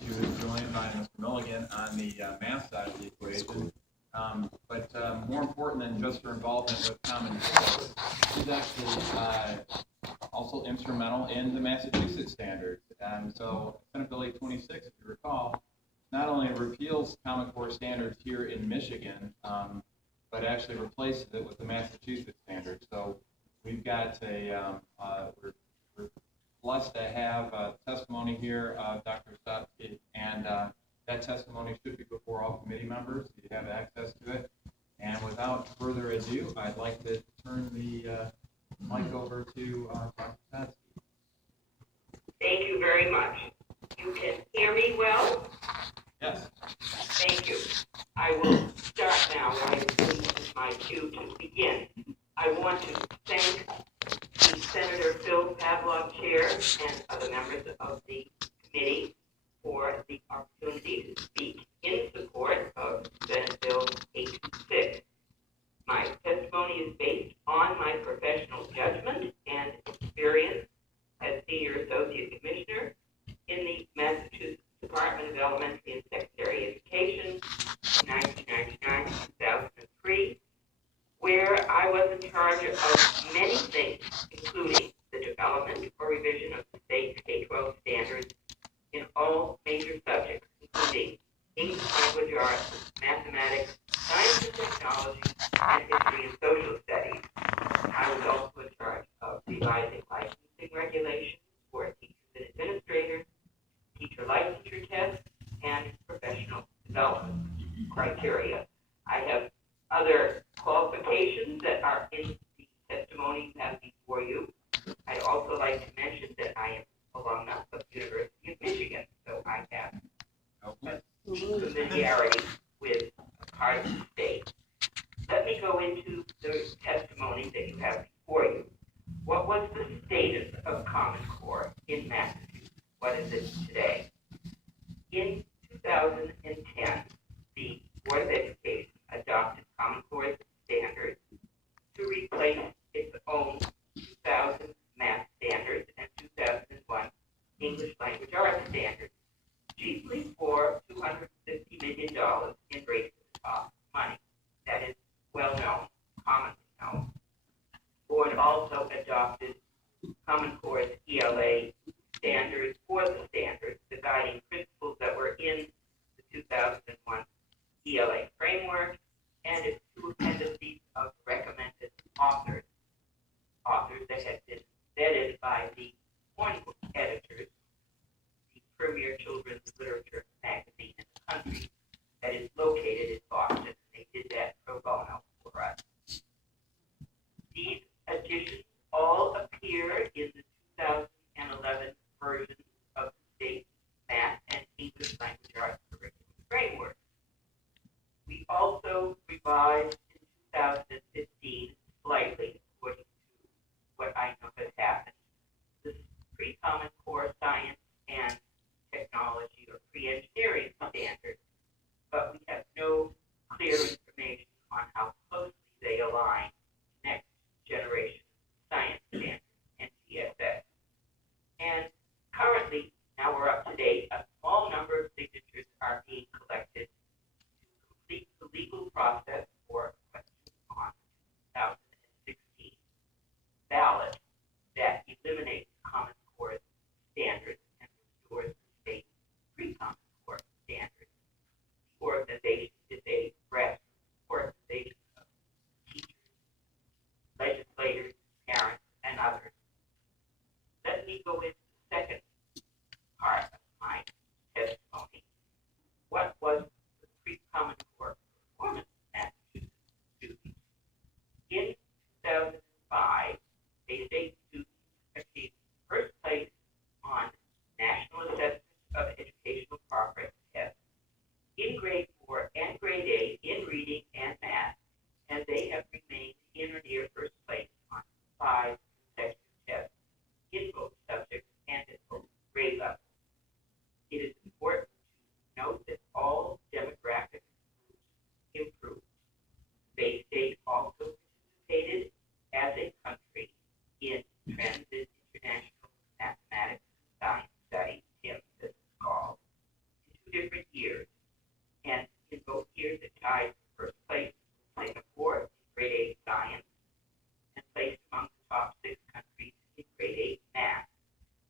He was joined by Mr. Milligan on the math side of the equation. But more important than just her involvement with Common Core, she's actually also instrumental in the Massachusetts standards. So Senate Bill 826, if you recall, not only repeals Common Core standards here in Michigan, but actually replaces it with the Massachusetts standards. So we've got we're blessed to have testimony here, Dr. Stopke, and that testimony should be before all committee members. You have access to it. And without further ado, I'd like to turn the mic over to Dr. Stopke. Thank you very much. You can hear me well? Yes. Thank you. I will start now. I assume this is my cue to begin. I want to thank the Senator Phil Pavlov Chair and other members of the committee for the opportunity to speak in support of Senate Bill 826. My testimony is based on my professional judgment and experience as Senior Associate Commissioner in the Massachusetts Department of Elementary and Secondary Education, 1999 to 2003, where I was in charge of many things, including the development or revision of the state K-12 standards in all major subjects, including English language arts, mathematics, science and technology, and history and social studies. I was also in charge of revising licensing regulations for teachers and administrators, teacher licensure tests, and professional development criteria. I have other qualifications that are in the testimony you have before you. I'd also like to mention that I am alumnus of the University of Michigan, so I have familiarity with part of the state. Let me go into the testimony that you have before you. What was the status of Common Core in Massachusetts? What is it today? In 2010, the Board of Education adopted Common Core standards to replace its own 2000 math standards and 2001 English language arts standards, chiefly for $250 million in race to the top money. That is well known, commonly known. The board also adopted Common Core's ELA standards for the standards, the guiding principles that were in the 2001 ELA framework, and its two appendices of recommended authors that had been vetted by the Morning Book editors, the premier children's literature magazine in the country that is located in Boston. They did that pro bono for us. These additions all appear in the 2011 version of the state math and English language arts curriculum framework. We also revised in 2015 slightly, according to what I know has happened, the pre-Common Core science and technology or different years, and in both years it tied first place in Singapore in grade 8 science and placed among the top 6 countries in grade 8 math.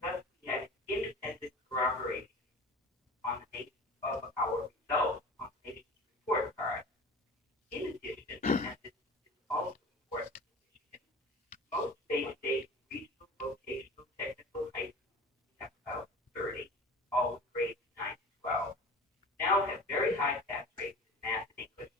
Thus, we had independent corroboration on the nature of our results on the nation's report card. In addition, and this is also important in Michigan, most Bay-State regional vocational technical high schools, we have about 30, all with grades 9 to 12, now have very high pass rates in math and English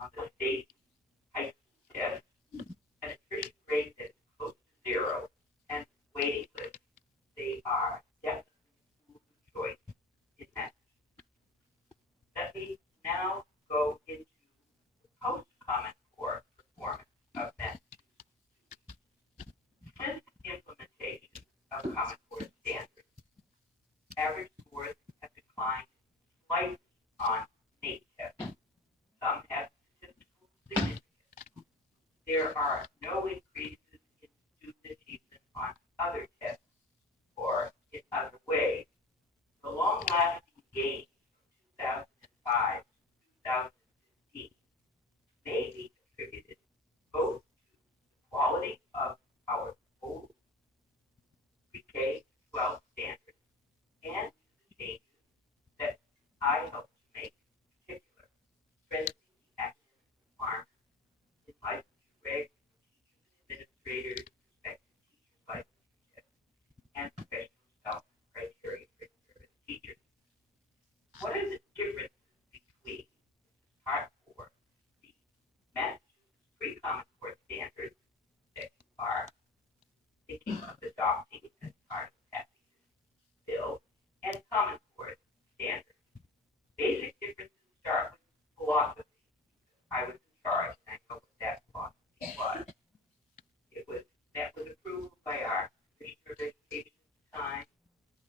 on the state high school test, an attrition rate that is close to zero, and waiting lists. They are definitely schools of choice in that. Let me now go into the post-Common Core performance of Massachusetts. Since implementation of Common Core standards, average scores have declined slightly on NAEP tests. Some have statistical significance. There are no increases in student achievement on other tests or in other ways. The long-lasting gains from 2005 to 2015 may be attributed both to the quality of our old pre-K 12 standards and to the changes that I helped to make, in particular, strengthening the academic requirements in licensure regs for teachers and administrators, respective teachers' licensure tests, and professional development criteria for service teachers. What are the differences between, this is part 4, the Massachusetts pre-Common Core standards that you are thinking of adopting as part of passing this bill, and Common Core standards? Basic differences start with philosophy. I was in charge, and I know what that philosophy was. It was met with approval by our Commissioner of Education at the time,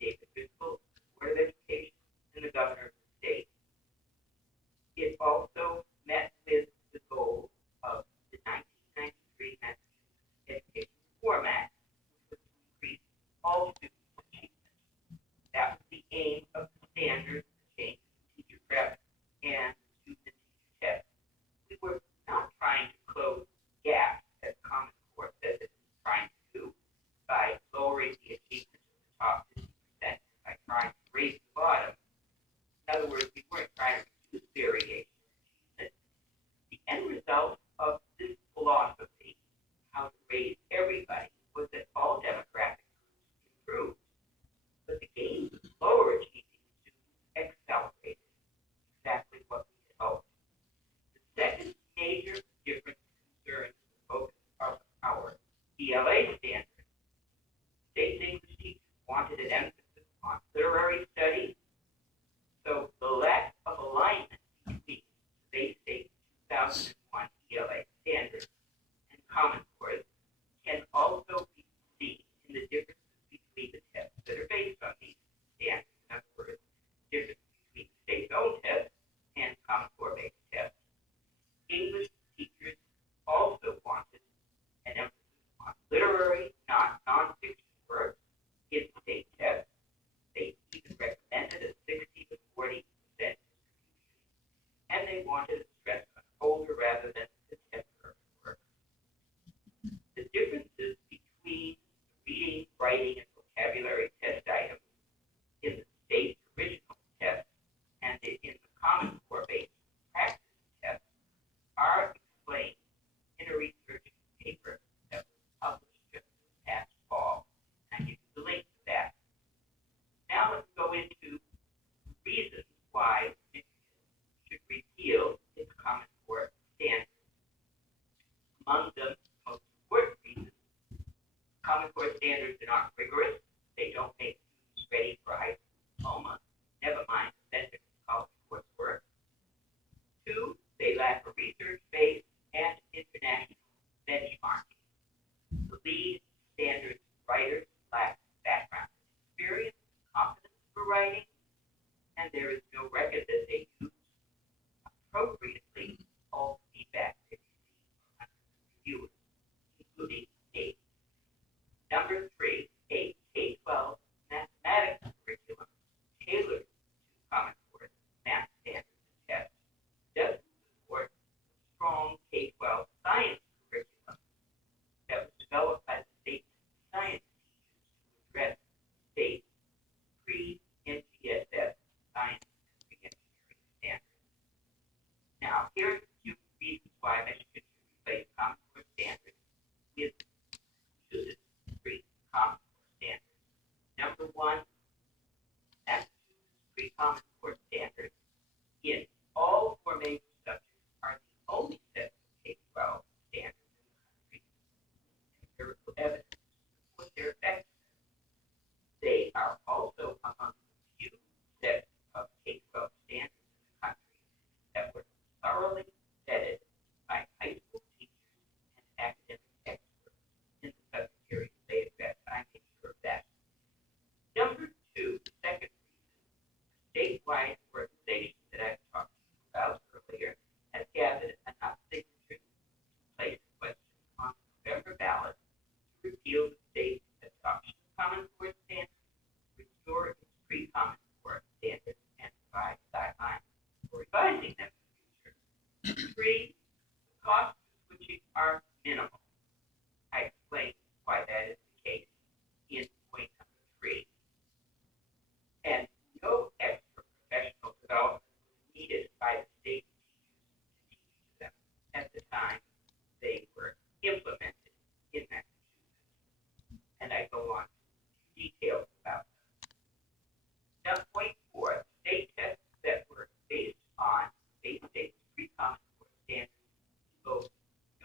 David Driscoll, the Board of Education, and the Governor of the state. It also met with the goal of the 1993 Massachusetts Education Reform Act, which was to increase all students' achievement. That was the aim of the standards, the changes in teacher prep, and student and teacher tests. We were not trying to close gaps, as Common Core says it is trying to do, by lowering the achievement of the top 50% and by trying to raise the bottom. In other words, we weren't trying to reduce variation in achievement. The end result of this philosophy, how to raise everybody, was that all demographic groups improved, but the gains of lower achieving students accelerated, exactly what we had hoped. The second major difference concerns the focus of our ELA standards. State English teachers wanted an emphasis on literary studies, so the lack of alignment between Bay State 2001 ELA standards and Common Core can also be seen in the differences between the tests that are based on these standards. In other words, difference between state's own tests and Common Core-based tests. English teachers also wanted an emphasis on literary, not nonfiction works in state tests. They even recommended a 60 to 40% distribution, and they wanted a stress on older rather than contemporary work. The differences between the reading, writing, and vocabulary test items in the state's original test and in the Common Core-based practice test are explained in a research paper that was published just this past fall. I give you the link to that. Now let's go into reasons why Michigan should repeal its Common Core standards. Among the most important reasons, Common Core standards are not rigorous. They don't make students ready for a high school diploma, never mind authentic college coursework. 2, they lack a research-based and international benchmarking. The lead standards writers lack background experience, competence for writing, and there is no record that they use appropriately all feedback they receive from hundreds of reviewers, including state. Number 3, a K-12 mathematics curriculum tailored to Common Core Common Core standards in all four major subjects are the only set of K-12 standards in the country. Empirical evidence to support their effectiveness. They are also among the few sets of K-12 standards in the country that were thoroughly vetted by high school teachers and academic experts in the subject areas they address. I make sure of that. Number two, the second reason, a statewide organization that I talked to you about earlier has gathered enough signatures to place a question on the November ballot to repeal the state's adoption of Common Core standards, restore its pre-Common Core standards, and provide guidelines for revising them in the future. Three, the costs of switching are minimal. I explained why that is the case in point number three. And no extra professional development was needed by the state teachers to teach them at the time they were implemented in Massachusetts. And I go on to details about them. Now, point four, state tests that were based on the state's pre-Common Core standards invoked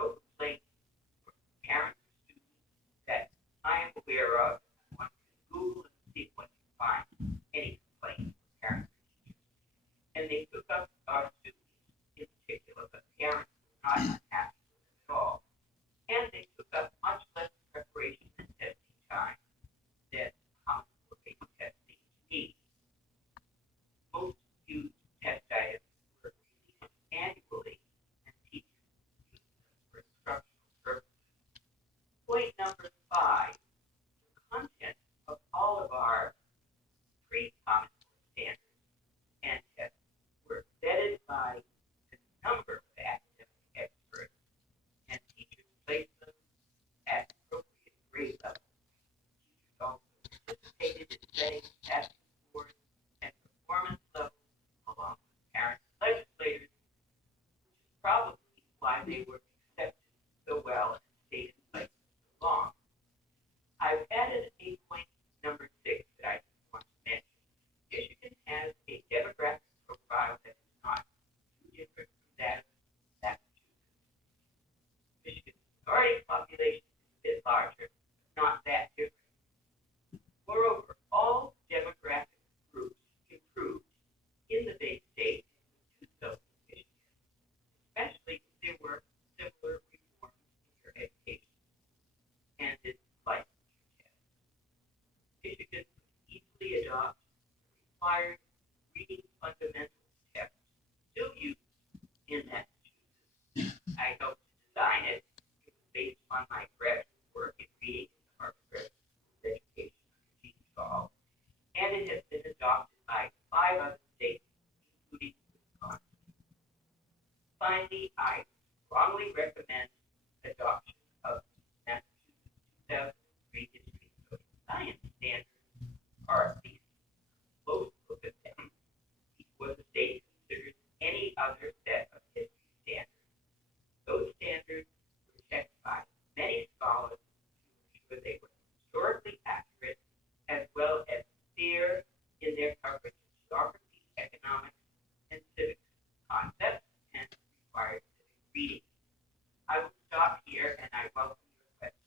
no complaints from parents or students that I am aware of. One can Google and see what you find any complaints from parents or teachers. And they took up our students in particular, but parents were not unhappy with them at all. And they took up much less preparation and testing time than Common Core-based testing needs. Most used test items were released annually, and teachers used them for instructional purposes. Point number five, the content of all of our pre-Common Core standards and tests were vetted by a number of academic experts, and teachers placed them at appropriate grade levels. Teachers also participated in setting passing scores and performance levels along with parents and legislators, which is probably why they were accepted so well and stayed in place so long. I've added a point number six that I want to mention. Michigan has a demographic profile that is not too different from that of Massachusetts. Michigan's majority population is a bit larger, but not that different. Moreover, all demographic groups improved in the big state and would do so in Michigan, especially if there were similar reforms in your education and its licensure test. Michigan could easily adopt the required reading fundamentals test still used in Massachusetts. I helped to design it. It was based on my graduate work in reading in the Harvard Graduate School of Education under Gene Shaw, and it has been adopted by 5 other states, including Wisconsin. Finally, I strongly recommend adoption of Massachusetts 2003 History and Social Science standards, or at least a close look at them before the state considers any other set of history standards. Those standards were checked by many scholars to ensure they were historically accurate as well as fair in their coverage of geography, economics, and civics concepts and required civic reading. I will stop here and I welcome your questions.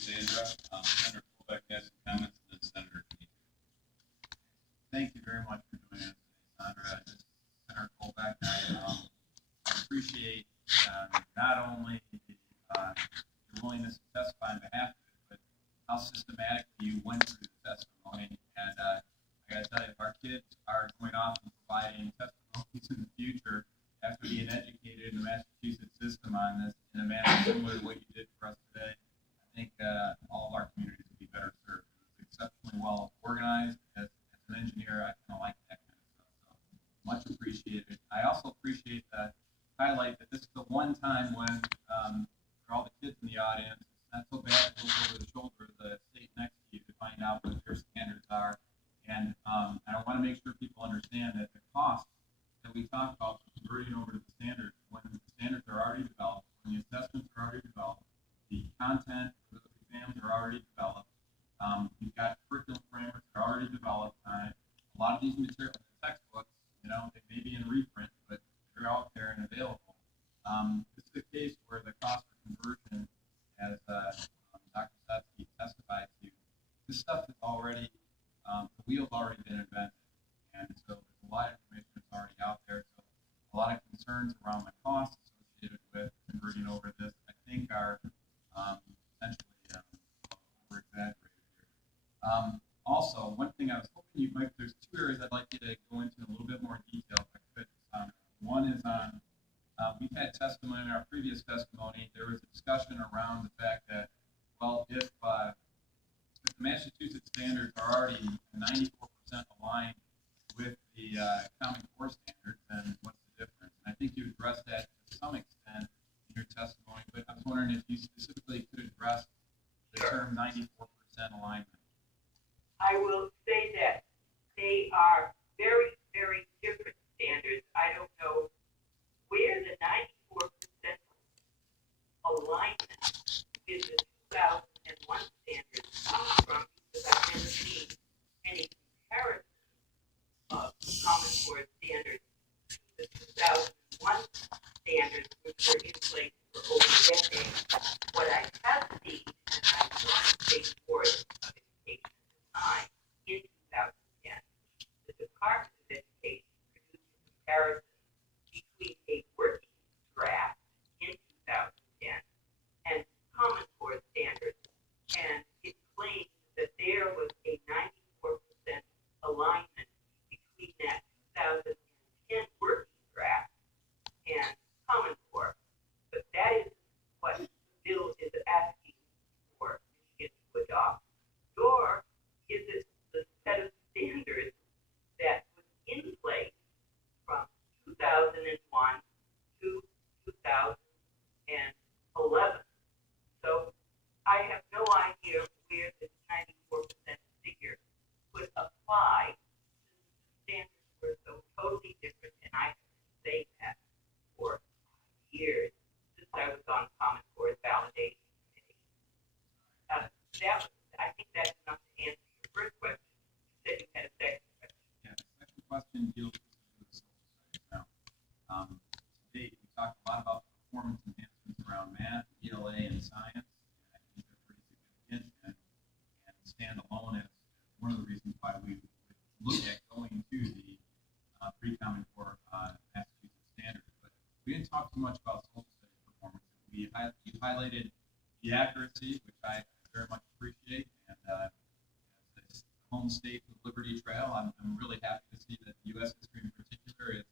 Sandra. Senator Colbeck has some comments, and then Senator Kane. Thank you very much for joining us today, Sandra. This is Senator Colbeck. I appreciate not only your willingness to testify on behalf of it, but how systematically you went through the testimony. And I got to tell you, if our kids are going off and providing testimonies in the future after being educated in the Massachusetts system on this in a manner similar to what you did for us today, I think all of our communities would be better served. It was exceptionally well organized. As an engineer, I kind of like that kind of stuff. So much appreciated. I also appreciate that highlight that this is the one time when, for all the kids in the audience, it's not so bad to look over the shoulder of the state next to you to find out what their standards are. And I want to make sure people understand that the costs that we talk about for converting over to the standards, when the standards are already developed, when the assessments are already developed, the content for those exams are already developed, We've got curriculum frameworks that are already developed on it. A lot of these materials, textbooks, they may be in reprint, but they're out there and available. This is a case where the cost for conversion, as Dr. Setsky testified to, this stuff is already, the wheel's already been invented. And so there's a lot of information that's already out there. So a lot of concerns around the costs associated with converting over this, I think, are essentially over-exaggerated here. Also, one thing I was hoping you might, there's two areas I'd like you to go into in a little bit more detail if I could. One is on, we've had testimony in our previous testimony, there was a discussion around the fact that, well, if the Massachusetts standards are already 94% aligned with the Common Core standards, then what's the difference? And I think you addressed that to some extent in your testimony, but I was wondering if you specifically could address the term 94% alignment. I will say that they are very, very different standards. I don't know where the 94% alignment with the 2001 standards comes from, because I've never seen any comparison of Common Core standards to the 2001 standards, which were in place for over a decade. What I have seen, and I was on the State Board of Education at the time, in 2010, the Department of Education produced a comparison between a working draft in 2010 and Common Core standards, and it claimed that there was a 94% alignment between that 2010 working draft and Common Core. But that is what the bill is asking for Michigan to adopt. Nor is it the set of standards that was in place from 2001 to 2011. So I have no idea where this 94% figure could apply, since the standards were so totally different, and I have been saying that for years, since I was on Common Core validation committee. I think that's enough to answer your first question. You said you had a second question. Yeah, the second question deals with the social studies now. Today, we talked a lot about performance enhancements around math, ELA, and science. And I think they're pretty significant and stand alone as one of the reasons why we would look at going to the pre-Common Core Massachusetts standards. But we didn't talk too much about social studies performance. You highlighted the accuracy, which I very much appreciate, and as this home state of Liberty Trail, I'm really happy to see that the U.S. history in particular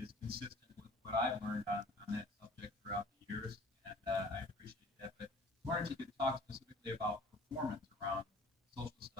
is consistent with what I've learned on that subject throughout the years, and I appreciate that. But I wonder if you could talk specifically about performance around social studies